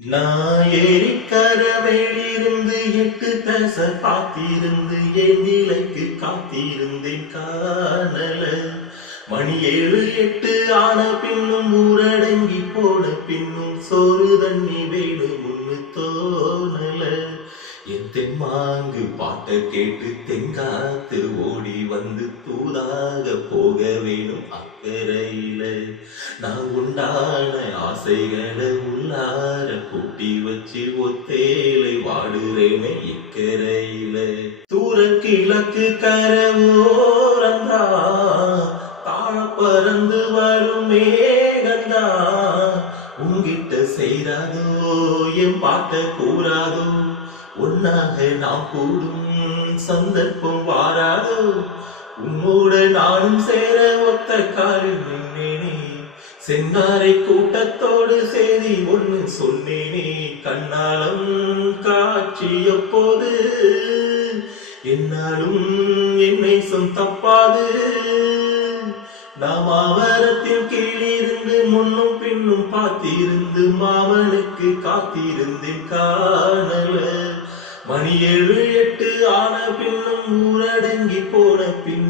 நான் ஏரிக்கரவேலிருந்து 8 தச பாத்திருந்து ஏந்திலைக்கு காத்திருந்தேன் காணல. மணி 7 8 ஆன பின்னும் ஊரடங்கி போன பின்னும் சோறு தண்ணி வேணும்னு தோணல. என் தென்மாங்கு பாட்ட கேட்டு தெங்காத்து ஓடி வந்து தூதாக போக வேணும் அக்கறையில. நான் உண்டான ஆசைகளை உள்ளார கூட்டி வச்சு ஒத்தேலை வாடுறேனே இக்கரையில. தூர கிழக்கு கரவோரந்தா தாழ பறந்து வரும் மேகந்தா உங்கிட்ட செய்றாதோ என் பாட்ட கூறாதோ. ஒன்னாக நாம் கூடும் சந்தர்ப்பம் வாராதோ. உன்னோட நானும் சேர ஒத்த காலில் நின்னேனே. செங்காரை கூட்டத்தோடு செய்தி ஒண்ணு சொன்னேனே. கண்ணாலம் காட்சி எப்போது என்னாலும் என்னை தப்பாது. நாம் மாமரத்தின் கீழிருந்து முன்னும் பின்னும் பார்த்திருந்து மாமனுக்கு காத்திருந்தேன் காணல. மணி 7 8 ஆன பின்னும் ஊரடங்கி போன பின்